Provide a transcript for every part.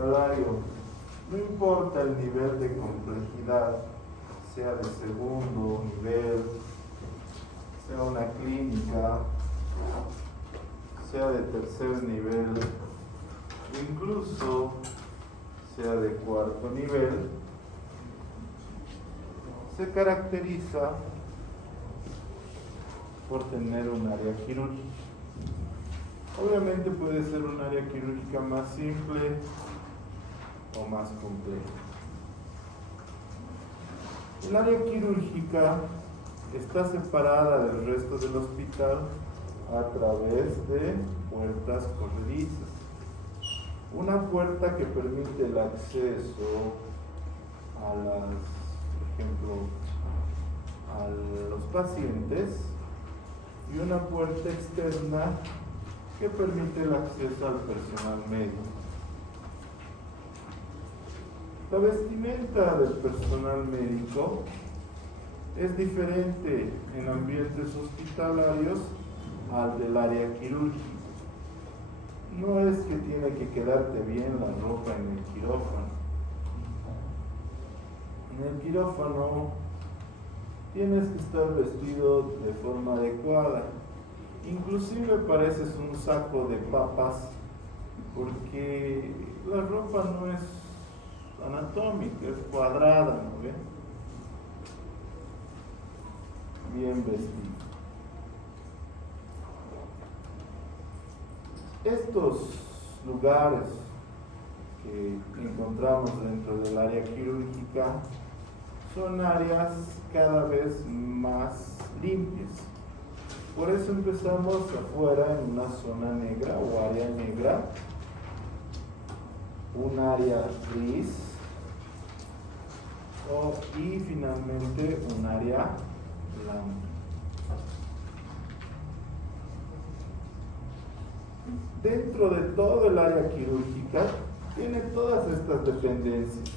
hospitalario, no importa el nivel de complejidad, sea de segundo nivel, sea una clínica, sea de tercer nivel, incluso sea de cuarto nivel, se caracteriza por tener un área quirúrgica. Obviamente puede ser un área quirúrgica más simple o más compleja. El área quirúrgica está separada del resto del hospital a través de puertas corredizas. Una puerta que permite el acceso a por ejemplo, a los pacientes, y una puerta externa que permite el acceso al personal médico. La vestimenta del personal médico es diferente en ambientes hospitalarios al del área quirúrgica. No es que tiene que quedarte bien la ropa en el quirófano. En el quirófano tienes que estar vestido de forma adecuada. Inclusive pareces un saco de papas porque la ropa no es anatómica, es cuadrada, ¿no ven? Bien vestido. Estos lugares que encontramos dentro del área quirúrgica son áreas cada vez más limpias. Por eso empezamos afuera en una zona negra o área negra, un área gris y finalmente un área blanca. Dentro de todo el área quirúrgica tiene todas estas dependencias,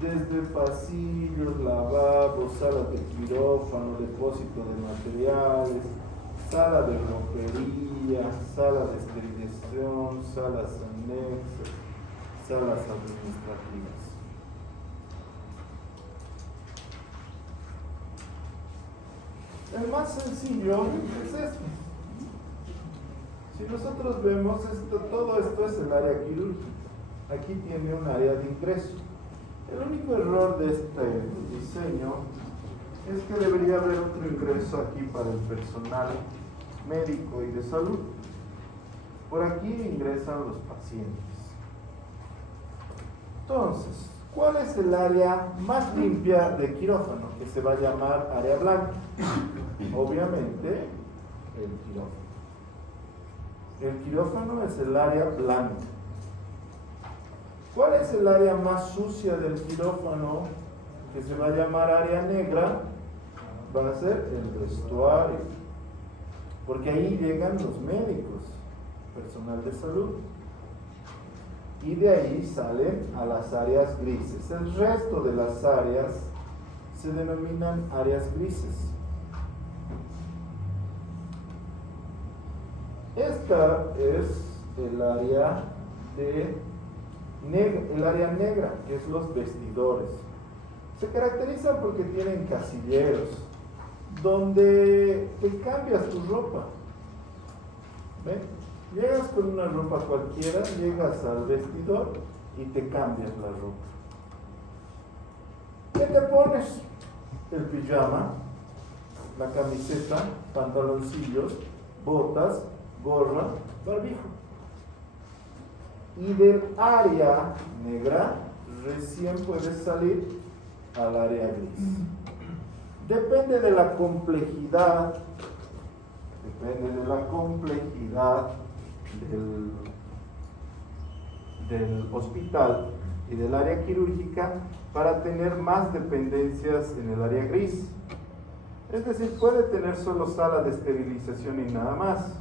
desde pasillos, lavabos, salas de quirófano, depósito de materiales, sala de ropería, sala de esterilización, salas anexas, salas administrativas. El más sencillo es este. Si nosotros vemos todo esto es el área quirúrgica. Aquí tiene un área de ingreso. El único error de este diseño es que debería haber otro ingreso aquí para el personal médico y de salud. Por aquí ingresan los pacientes. Entonces, ¿cuál es el área más limpia de quirófano? Que se va a llamar área blanca. Obviamente, el quirófano. El quirófano es el área blanca. ¿Cuál es el área más sucia del quirófano? Que se va a llamar área negra. Va a ser el vestuario. Porque ahí llegan los médicos, personal de salud. Y de ahí salen a las áreas grises. El resto de las áreas se denominan áreas grises. Esta es el área negra, que es los vestidores. Se caracteriza porque tienen casilleros, donde te cambias tu ropa. ¿Ven? Llegas con una ropa cualquiera, llegas al vestidor y te cambias la ropa. ¿Qué te pones? El pijama, la camiseta, pantaloncillos, botas, gorra, barbijo. Y del área negra recién puedes salir al área gris. Depende de la complejidad, del hospital y del área quirúrgica para tener más dependencias en el área gris. Es decir, puede tener solo sala de esterilización y nada más.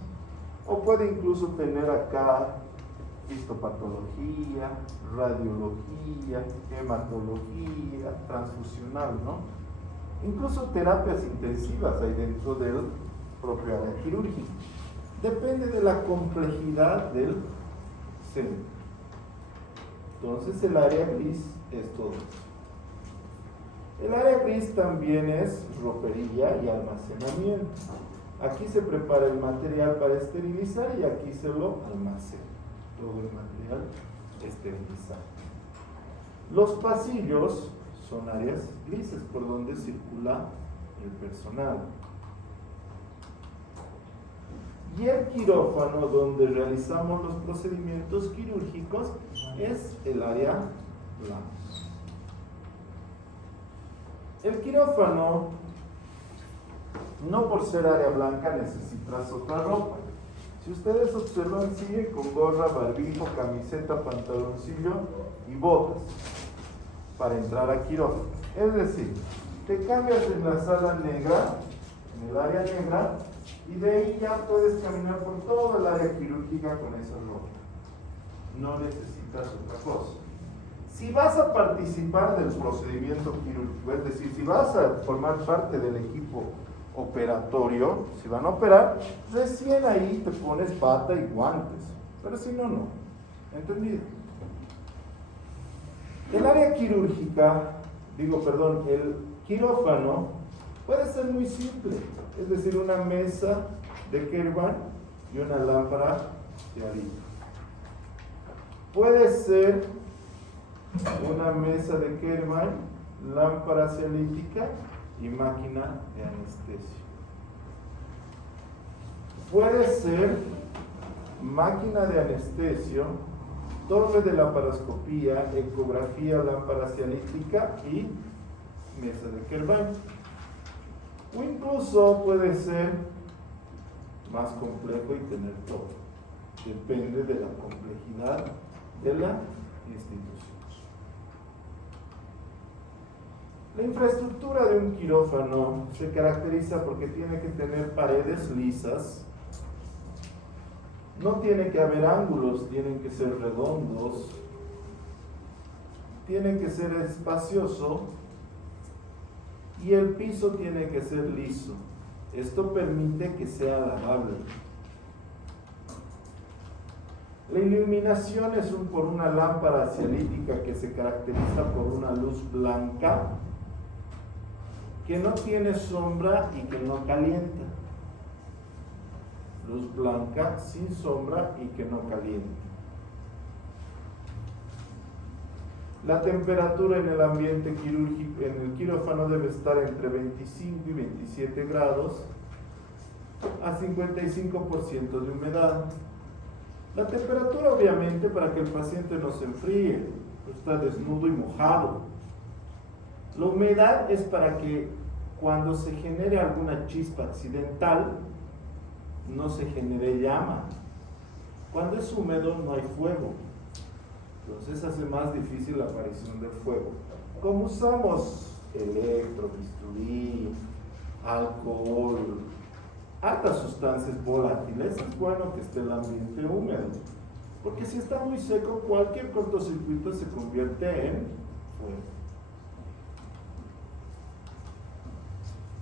O puede incluso tener acá histopatología, radiología, hematología, transfusional, ¿no? Incluso terapias intensivas hay dentro del propio área quirúrgica. Depende de la complejidad del centro. Entonces el área gris es todo eso. El área gris también es ropería y almacenamiento. Aquí se prepara el material para esterilizar y aquí se lo almacena. Todo el material esterilizado. Los pasillos son áreas grises por donde circula el personal. Y el quirófano, donde realizamos los procedimientos quirúrgicos, es el área blanca. El quirófano, no por ser área blanca necesitas otra ropa. Si ustedes observan, sigue con gorra, barbijo, camiseta, pantaloncillo y botas para entrar a quirófano. Es decir, te cambias en la sala negra, en el área negra, y de ahí ya puedes caminar por todo el área quirúrgica con esa ropa. No necesitas otra cosa. Si vas a participar del procedimiento quirúrgico, es decir, si vas a formar parte del equipo operatorio, si van a operar, recién ahí te pones bata y guantes, pero si no, no. ¿Entendido? El área quirúrgica, el quirófano puede ser muy simple, es decir, una mesa de Kerban y una lámpara de Arita. Puede ser una mesa de Kerban, lámpara cialítica y máquina de anestesia. Puede ser máquina de anestesio, torre de laparoscopía, ecografía, lámpara cialítica y mesa de Kerban. O incluso puede ser más complejo y tener todo. Depende de la complejidad de la institución. La infraestructura de un quirófano se caracteriza porque tiene que tener paredes lisas, no tiene que haber ángulos, tienen que ser redondos, tiene que ser espacioso y el piso tiene que ser liso. Esto permite que sea lavable. La iluminación es por una lámpara cialítica que se caracteriza por una luz blanca que no tiene sombra y que no calienta. Luz blanca sin sombra y que no calienta. La temperatura en el ambiente quirúrgico, en el quirófano, debe estar entre 25 y 27 grados a 55% de humedad. La temperatura, obviamente, para que el paciente no se enfríe, está desnudo y mojado. La humedad es para que cuando se genere alguna chispa accidental, no se genere llama. Cuando es húmedo no hay fuego, entonces hace más difícil la aparición del fuego. Como usamos electro, bisturí, alcohol, altas sustancias volátiles, es bueno que esté el ambiente húmedo, porque si está muy seco, cualquier cortocircuito se convierte en fuego.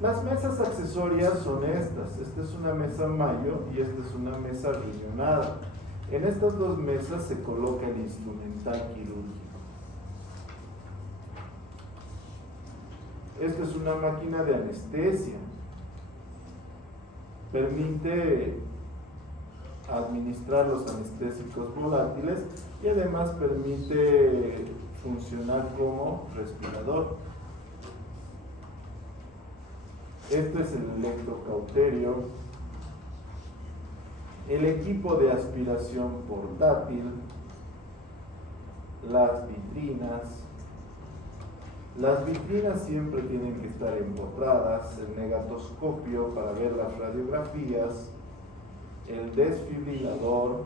Las mesas accesorias son estas. Esta es una mesa mayo y esta es una mesa riñonada. En estas dos mesas se coloca el instrumental quirúrgico. Esta es una máquina de anestesia. Permite administrar los anestésicos volátiles y además permite funcionar como respirador. Este es el electrocauterio, el equipo de aspiración portátil, las vitrinas. Las vitrinas siempre tienen que estar empotradas, el negatoscopio para ver las radiografías, el desfibrilador,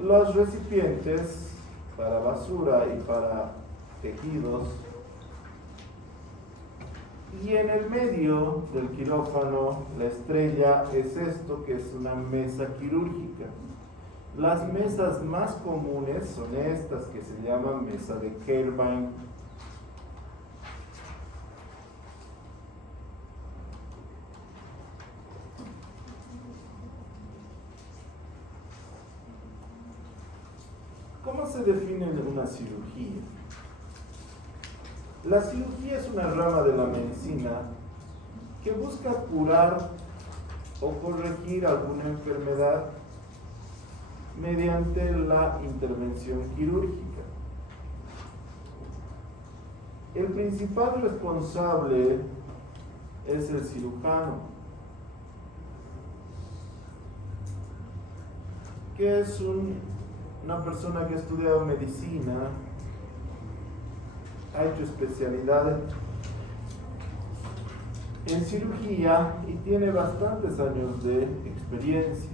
los recipientes para basura y para tejidos. Y en el medio del quirófano, la estrella es esto, que es una mesa quirúrgica. Las mesas más comunes son estas, que se llaman mesa de Kerban. ¿Cómo se define una cirugía? La cirugía es una rama de la medicina que busca curar o corregir alguna enfermedad mediante la intervención quirúrgica. El principal responsable es el cirujano, que es una persona que ha estudiado medicina, ha hecho especialidad en cirugía y tiene bastantes años de experiencia.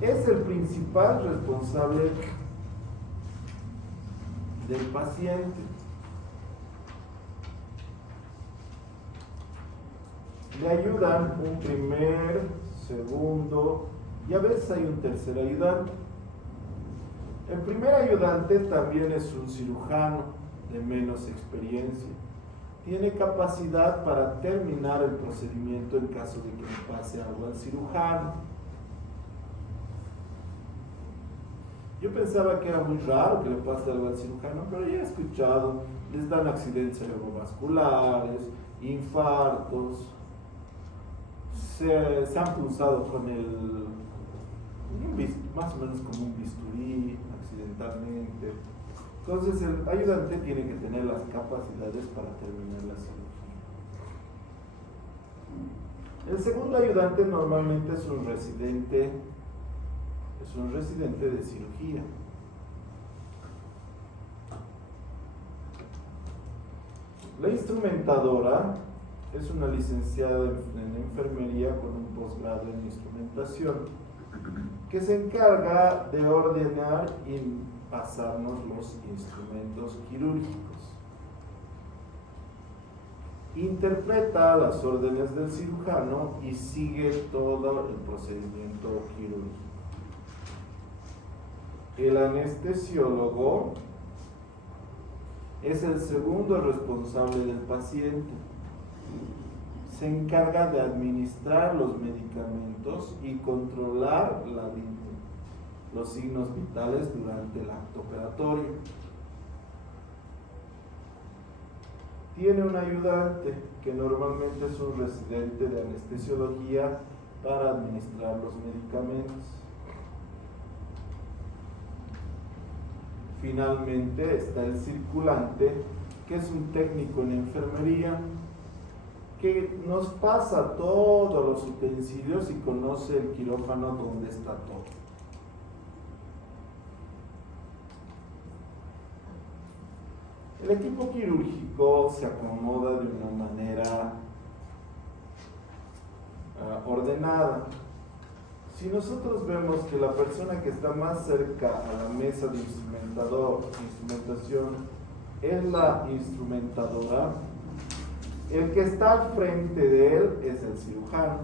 Es el principal responsable del paciente. Le ayudan un primer, segundo y a veces hay un tercer ayudante. El primer ayudante también es un cirujano de menos experiencia. Tiene capacidad para terminar el procedimiento en caso de que le pase algo al cirujano. Yo pensaba que era muy raro que le pase algo al cirujano, pero ya he escuchado, les dan accidentes cerebrovasculares, infartos, se han punzado con más o menos como un bisturí accidentalmente. Entonces el ayudante tiene que tener las capacidades para terminar la cirugía. El segundo ayudante normalmente es un residente de cirugía. La instrumentadora es una licenciada en enfermería con un posgrado en instrumentación que se encarga de ordenar y pasarnos los instrumentos quirúrgicos. Interpreta las órdenes del cirujano y sigue todo el procedimiento quirúrgico. El anestesiólogo es el segundo responsable del paciente. Se encarga de administrar los medicamentos y controlar los signos vitales durante el acto operatorio. Tiene un ayudante que normalmente es un residente de anestesiología para administrar los medicamentos. Finalmente está el circulante, que es un técnico en enfermería que nos pasa todos los utensilios y conoce el quirófano donde está todo. El equipo quirúrgico se acomoda de una manera ordenada. Si nosotros vemos que la persona que está más cerca a la mesa de instrumentación es la instrumentadora, el que está al frente de él es el cirujano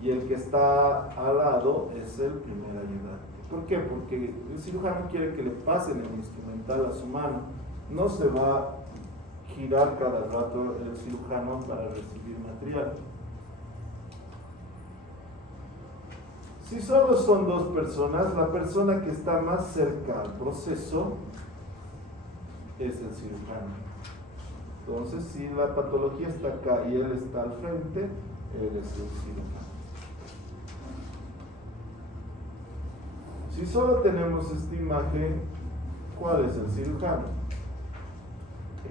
y el que está al lado es el primer ayudante. ¿Por qué? Porque el cirujano quiere que le pasen el instrumental a su mano. No se va a girar cada rato el cirujano para recibir material. Si solo son dos personas, la persona que está más cerca al proceso es el cirujano. Entonces, si la patología está acá y él está al frente, él es el cirujano. Si solo tenemos esta imagen, ¿cuál es el cirujano?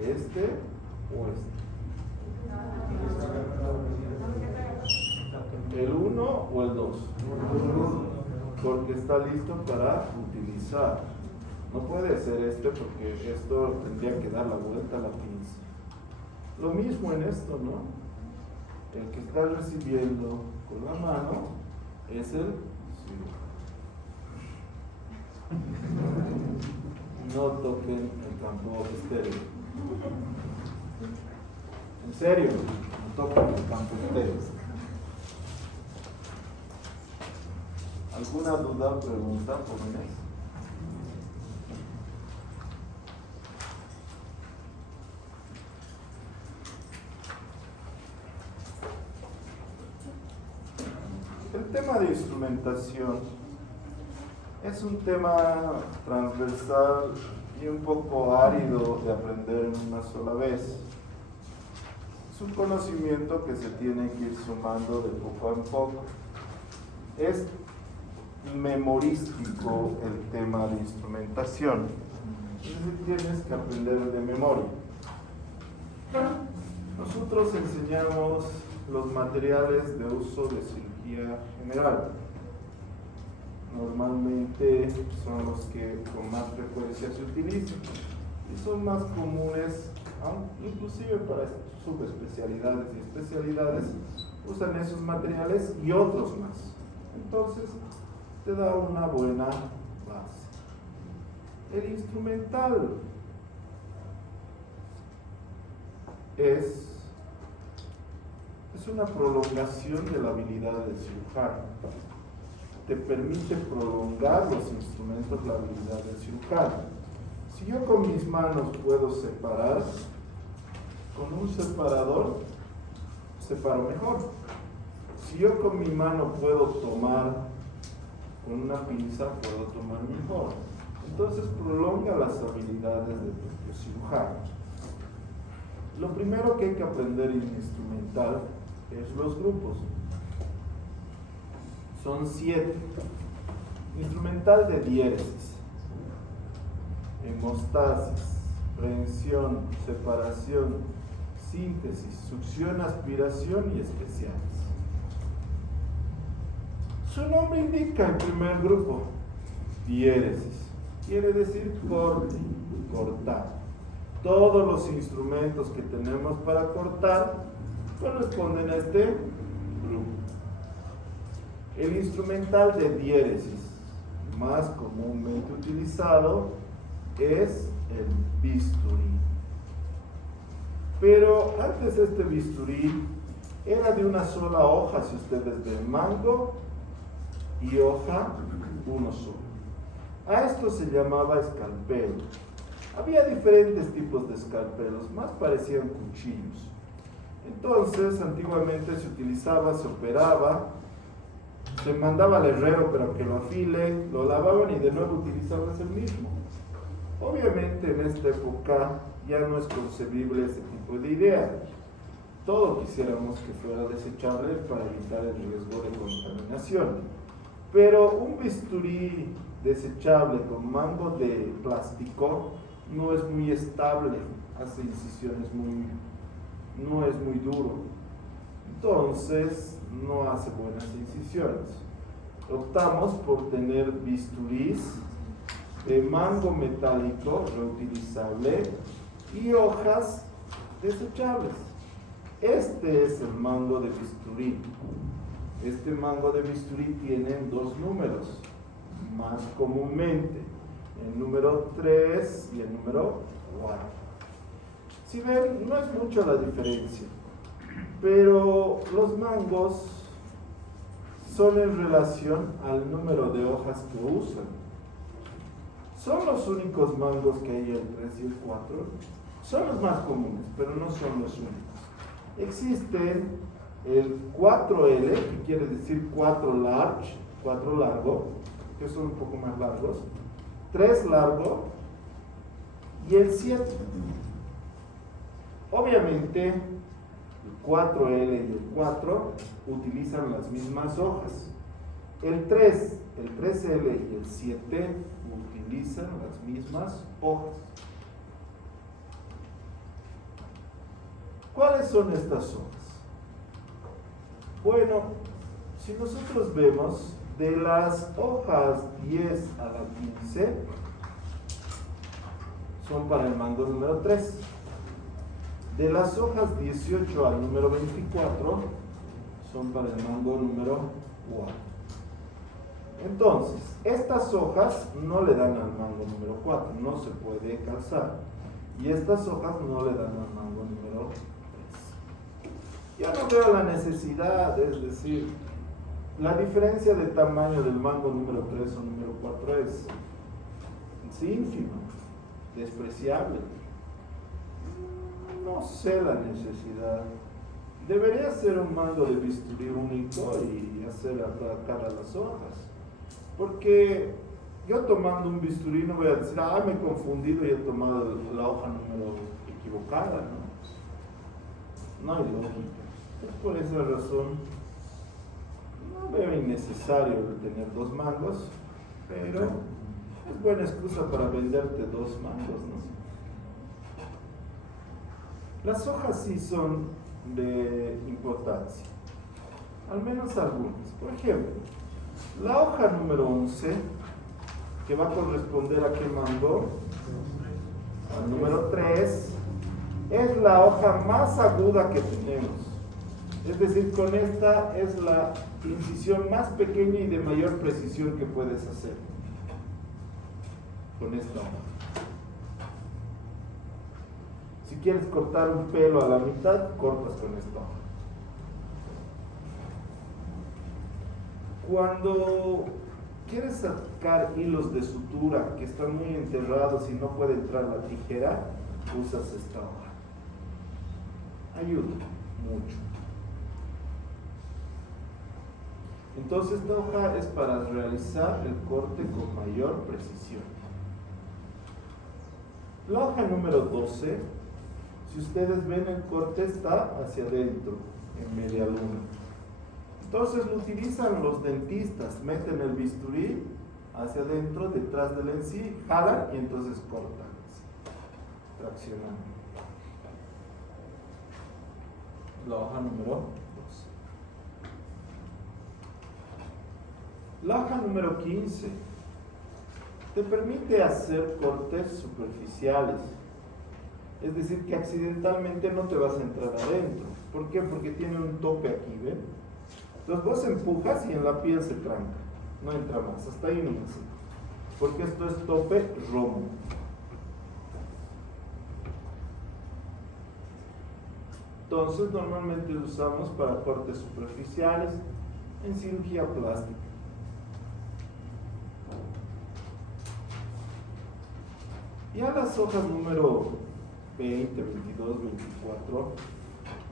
¿Este o este? ¿El 1 o el 2? Porque está listo para utilizar. No puede ser este porque esto tendría que dar la vuelta a la pinza. Lo mismo en esto, ¿no? El que está recibiendo con la mano es el cirujano. No toquen el campo estéril. En serio, no toquen el campo estéril. ¿Alguna duda o pregunta, jóvenes? El tema de instrumentación Es un tema transversal y un poco árido de aprender en una sola vez. Es un conocimiento que se tiene que ir sumando de poco en poco. Es memorístico el tema de instrumentación. Entonces tienes que aprender de memoria. Nosotros enseñamos los materiales de uso de cirugía general. Normalmente son los que con más frecuencia se utilizan y son más comunes, inclusive para subespecialidades y especialidades, usan esos materiales y otros más. Entonces te da una buena base. El instrumental es una prolongación de la habilidad del cirujano. Te permite prolongar los instrumentos, la habilidad del cirujano. Si yo con mis manos puedo separar, con un separador separo mejor. Si yo con mi mano puedo tomar, con una pinza puedo tomar mejor. Entonces prolonga las habilidades del propio cirujano. Lo primero que hay que aprender en instrumental es los grupos. Son 7. Instrumental de diéresis, hemostasis, prehensión, separación, síntesis, succión, aspiración y especiales. Su nombre indica el primer grupo, diéresis. Quiere decir corte, cortar. Todos los instrumentos que tenemos para cortar corresponden a este grupo. El instrumental de diéresis más comúnmente utilizado es el bisturí. Pero antes este bisturí era de una sola hoja, si ustedes ven, mango y hoja, uno solo. A esto se llamaba escalpelo. Había diferentes tipos de escalpelos, más parecían cuchillos. Entonces, antiguamente se utilizaba, se operaba, se mandaba al herrero para que lo afile, lo lavaban y de nuevo utilizaban el mismo. Obviamente en esta época ya no es concebible ese tipo de idea. Todos quisiéramos que fuera desechable para evitar el riesgo de contaminación. Pero un bisturí desechable con mango de plástico no es muy estable, hace incisiones no es muy duro, entonces no hace buenas incisiones. Optamos por tener bisturís de mango metálico reutilizable y hojas desechables. Este es el mango de bisturí. Este mango de bisturí tiene 2 números, más comúnmente, el número 3 y el número 4. Si ven, no es mucho la diferencia, pero los mangos son en relación al número de hojas que usan. Son los únicos mangos que hay, el 3 y el 4, son los más comunes, pero no son los únicos. Existen el 4L, que quiere decir 4 large, 4 largo, que son un poco más largos, 3 largo y el 7. Obviamente, el 4L y el 4 utilizan las mismas hojas. El 3, el 3L y el 7 utilizan las mismas hojas. ¿Cuáles son estas hojas? Bueno, si nosotros vemos, de las hojas 10 a la 15 son para el mango número 3. De las hojas 18 al número 24 son para el mango número 4. Entonces, estas hojas no le dan al mango número 4, no se puede calzar. Y estas hojas no le dan al mango número 3. Yo no veo la necesidad, es decir, la diferencia de tamaño del mango número 3 o número 4 es ínfima, despreciable. No sé la necesidad. Debería ser un mango de bisturí único y hacer cada las hojas. Porque Yo tomando un bisturí no voy a decir, me he confundido y he tomado la hoja número equivocada, ¿no? No hay lógica. Es por esa razón, no veo innecesario tener dos mangos, pero es buena excusa para venderte dos mangos, ¿no? Las hojas sí son de importancia, al menos algunas. Por ejemplo, la hoja número 11, que va a corresponder a qué mango, al número 3, es la hoja más aguda que tenemos. Es decir, con esta es la incisión más pequeña y de mayor precisión que puedes hacer. Con esta hoja. Si quieres cortar un pelo a la mitad, cortas con esta hoja. Cuando quieres sacar hilos de sutura que están muy enterrados y no puede entrar la tijera, usas esta hoja. Ayuda mucho. Entonces esta hoja es para realizar el corte con mayor precisión. La hoja número 12, si ustedes ven, el corte está hacia adentro, en media luna. Entonces lo utilizan los dentistas, meten el bisturí hacia adentro, detrás del encía, jalan y entonces cortan, traccionando. La hoja número 12. La hoja número 15 te permite hacer cortes superficiales, es decir, que accidentalmente no te vas a entrar adentro. ¿Por qué? Porque tiene un tope aquí, ¿ven? Entonces vos empujas y en la piel se tranca, no entra más, hasta ahí nomás, porque esto es tope romo. Entonces normalmente lo usamos para cortes superficiales en cirugía plástica. Ya las hojas número 20, 22, 24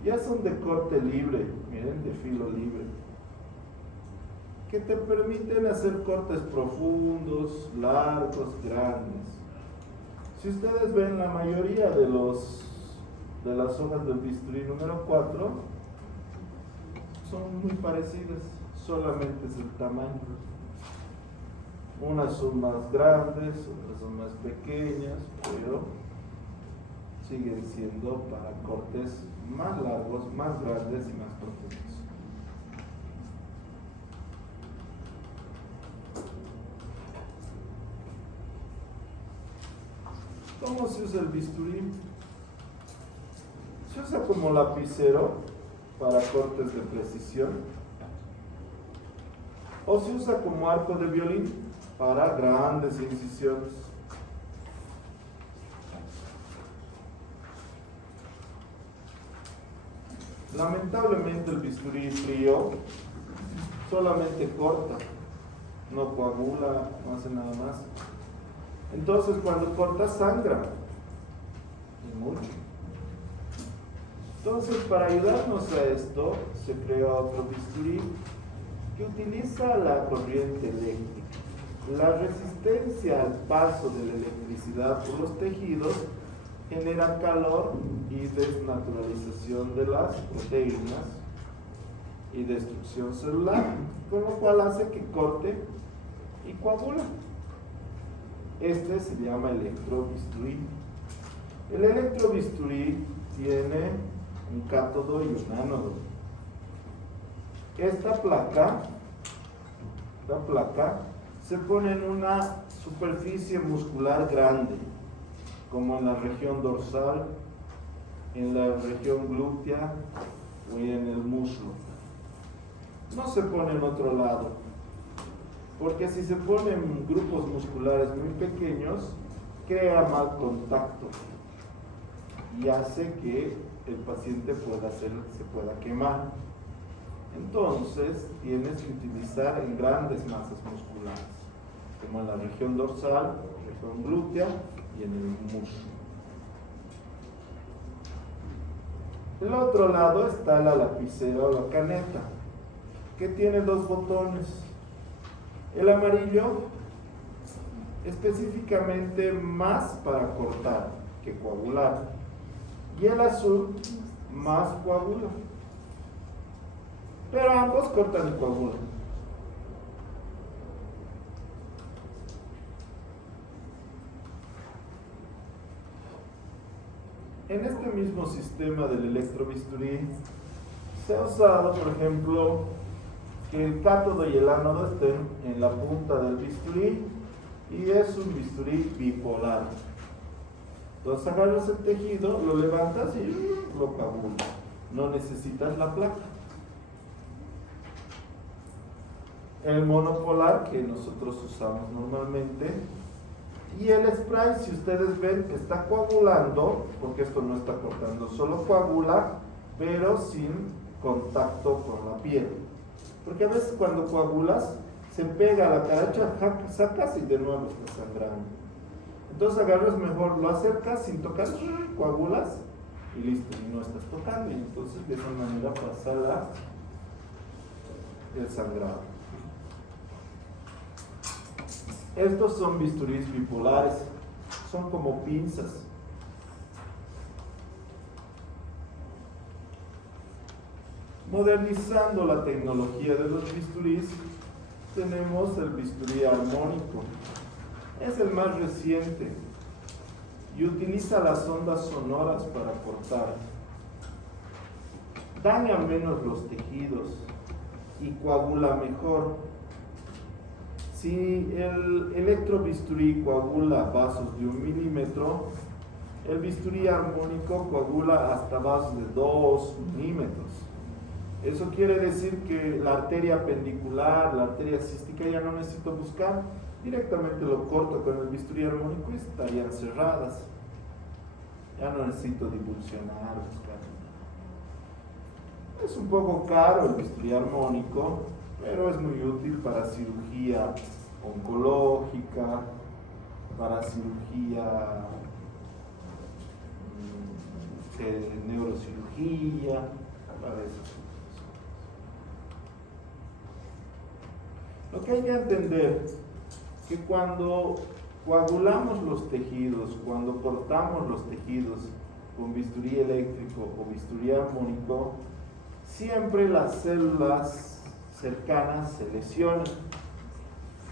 ya son de corte libre, miren, de filo libre, que te permiten hacer cortes profundos, largos, grandes. Si ustedes ven, la mayoría de las hojas del bisturí número 4 son muy parecidas, solamente es el tamaño. Unas son más grandes, otras son más pequeñas, pero siguen siendo para cortes más largos, más grandes y más profundos. ¿Cómo se usa el bisturí? Se usa como lapicero para cortes de precisión, o se usa como arco de violín para grandes incisiones. Lamentablemente el bisturí frío solamente corta, no coagula, no hace nada más. Entonces cuando corta sangra, y mucho. Entonces para ayudarnos a esto se creó otro bisturí que utiliza la corriente eléctrica. La resistencia al paso de la electricidad por los tejidos genera calor y desnaturalización de las proteínas y destrucción celular, con lo cual hace que corte y coagula. Este se llama electrobisturí. El electrobisturí tiene un cátodo y un ánodo. Esta placa se pone en una superficie muscular grande, como en la región dorsal, en la región glútea o en el muslo. No se pone en otro lado, porque si se pone en grupos musculares muy pequeños, crea mal contacto y hace que el paciente se pueda quemar. Entonces tienes que utilizar en grandes masas musculares, como en la región dorsal, región glútea y en el muslo. Del otro lado está la lapicera o la caneta, que tiene dos botones. El amarillo específicamente más para cortar que coagular, y el azul más coagula, pero ambos cortan y coagulan. En este mismo sistema del electrobisturí se ha usado, por ejemplo, que el cátodo y el ánodo estén en la punta del bisturí, y es un bisturí bipolar. Entonces agarras el tejido, lo levantas y lo coagulas. No necesitas la placa. El monopolar, que nosotros usamos normalmente, y el spray, si ustedes ven, está coagulando, porque esto no está cortando, solo coagula, pero sin contacto con la piel. Porque a veces cuando coagulas, se pega a la caracha, sacas y de nuevo está sangrando. Entonces agarras mejor, lo acercas sin tocar, coagulas y listo, y no estás tocando. Y entonces de esa manera pasa el sangrado. Estos son bisturís bipolares, son como pinzas. Modernizando la tecnología de los bisturís, tenemos el bisturí armónico. Es el más reciente y utiliza las ondas sonoras para cortar. Daña menos los tejidos y coagula mejor. Si el electrobisturí coagula vasos de 1 milímetro, el bisturí armónico coagula hasta vasos de 2 milímetros. Eso quiere decir que la arteria pendicular, la arteria cística ya no necesito buscar, directamente lo corto con el bisturí armónico y estarían cerradas. Ya no necesito divulsionar, buscar. Es un poco caro el bisturí armónico, pero es muy útil para cirugía oncológica, para cirugía de neurocirugía, para eso. Lo que hay que entender que cuando coagulamos los tejidos, cuando cortamos los tejidos con bisturí eléctrico o bisturí armónico, siempre las células cercanas se lesionan.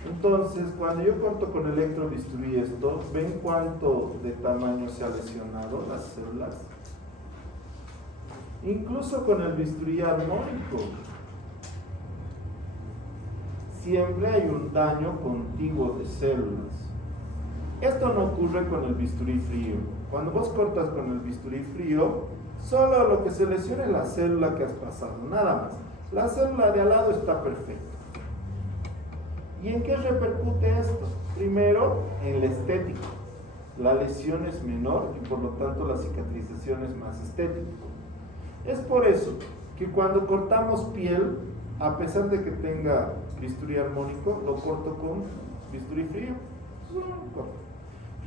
Entonces, cuando yo corto con electrobisturí esto, ¿ven cuánto de tamaño se ha lesionado las células? Incluso con el bisturí armónico, siempre hay un daño contiguo de células. Esto no ocurre con el bisturí frío. Cuando vos cortas con el bisturí frío, solo lo que se lesiona es la célula que has pasado, nada más. La célula de al lado está perfecta. ¿Y en qué repercute esto? Primero, en la estética. La lesión es menor y por lo tanto la cicatrización es más estética. Es por eso que cuando cortamos piel, a pesar de que tenga bisturí armónico, lo corto con bisturí frío.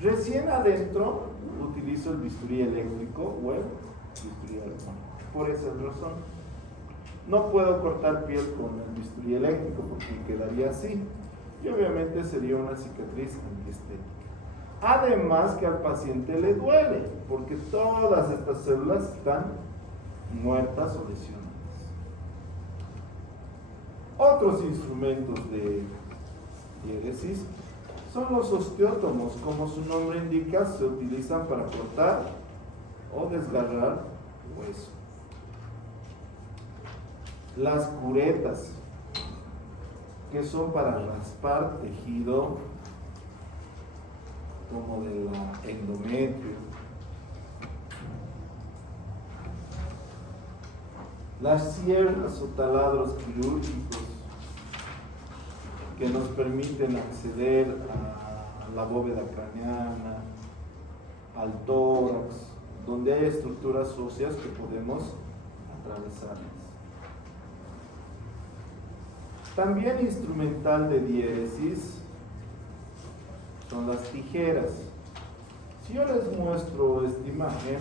Recién adentro utilizo el bisturí eléctrico o el bisturí armónico. Por esa razón. No puedo cortar piel con el bisturí eléctrico porque quedaría así. Y obviamente sería una cicatriz antiestética. Además que al paciente le duele, porque todas estas células están muertas o lesionadas. Otros instrumentos de diéresis son los osteótomos. Como su nombre indica, se utilizan para cortar o desgarrar hueso. Las curetas, que son para raspar tejido como del endometrio. Las sierras o taladros quirúrgicos que nos permiten acceder a la bóveda craneana, al tórax, donde hay estructuras óseas que podemos atravesarlas. También instrumental de diéresis son las tijeras. Si yo les muestro esta imagen,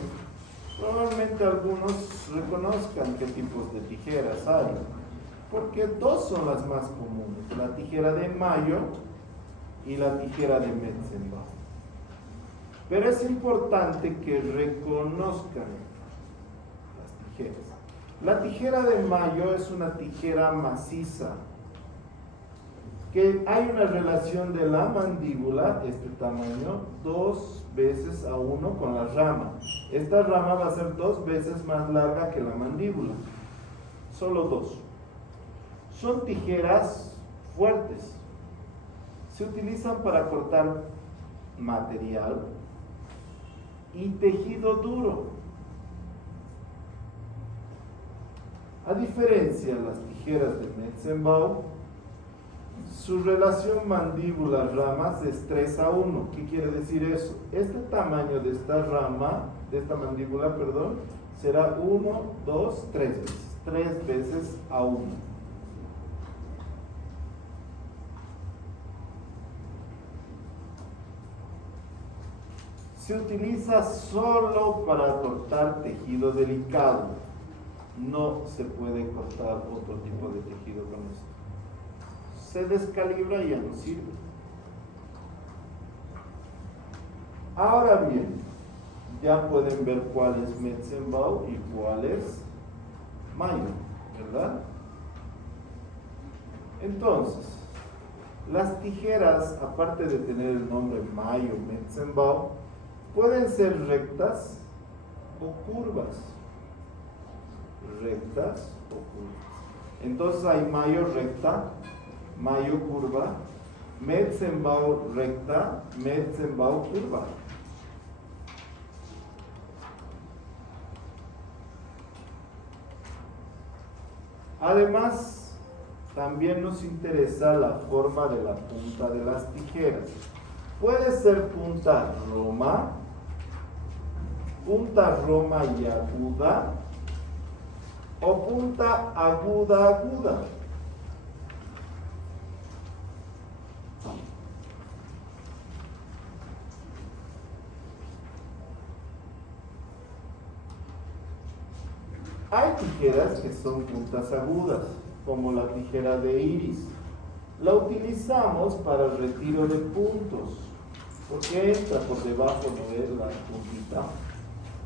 probablemente algunos reconozcan qué tipos de tijeras hay, porque dos son las más comunes, la tijera de Mayo y la tijera de Metzenbauer. Pero es importante que reconozcan las tijeras. La tijera de Mayo es una tijera maciza, que hay una relación de la mandíbula, este tamaño, 2 veces a 1 con la rama. Esta rama va a ser 2 veces más larga que la mandíbula, solo 2. Son tijeras fuertes, se utilizan para cortar material y tejido duro. A diferencia de las tijeras de Metzenbauer, su relación mandíbula-ramas es 3 a 1. ¿Qué quiere decir eso? Este tamaño de esta rama, de esta mandíbula, perdón, será 1, 2, 3 veces. 3 veces a 1. Se utiliza solo para cortar tejido delicado. No se puede cortar otro tipo de tejido con esto. Se descalibra y ya no sirve. Ahora bien, ya pueden ver cuál es Metzenbauer y cuál es Mayo, ¿verdad? Entonces, las tijeras, aparte de tener el nombre Mayo, Metzenbauer, pueden ser rectas o curvas. Rectas o curvas. Entonces hay Mayo recta, Mayo curva, Metzenbauer recta, Metzenbauer curva. Además, también nos interesa la forma de la punta de las tijeras. Puede ser punta roma y aguda, o punta aguda. Hay tijeras que son puntas agudas, como la tijera de iris. La utilizamos para el retiro de puntos, porque entra por debajo, ¿no ves? La puntita.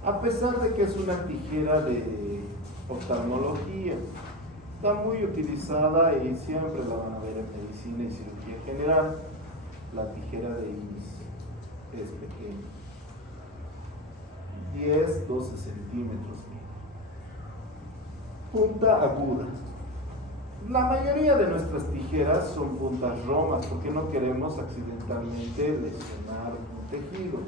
A pesar de que es una tijera de oftalmología, está muy utilizada y siempre la van a ver en medicina y cirugía general. La tijera de iris es pequeña, 10-12 centímetros. Punta aguda. La mayoría de nuestras tijeras son puntas romas porque no queremos accidentalmente lesionar un tejido.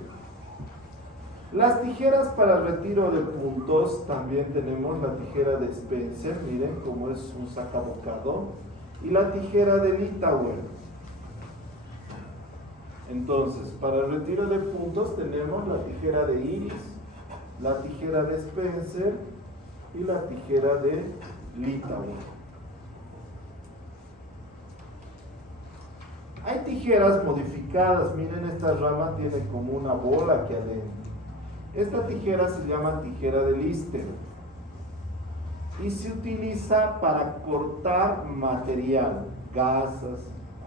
Las tijeras para retiro de puntos, también tenemos la tijera de Spencer, miren cómo es un sacabocado, y la tijera de Litauer. Entonces, para el retiro de puntos tenemos la tijera de iris, la tijera de Spencer y la tijera de Litauer. Hay tijeras modificadas, miren, esta rama tiene como una bola aquí adentro. Esta tijera se llama tijera de Lister y se utiliza para cortar material, gasas,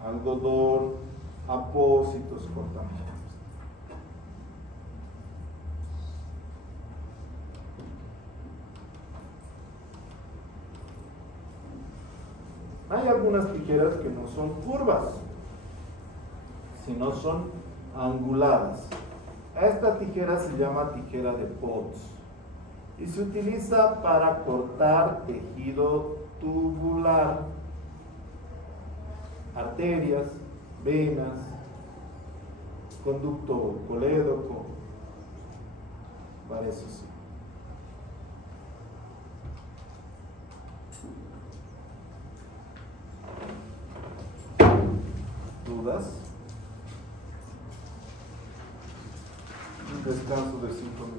algodón, apósitos, cortamos. Hay algunas tijeras que no son curvas, sino son anguladas. A esta tijera se llama tijera de Potts y se utiliza para cortar tejido tubular, arterias, venas, conducto colédoco, varios así. ¿Dudas? Un descanso de 5 minutos.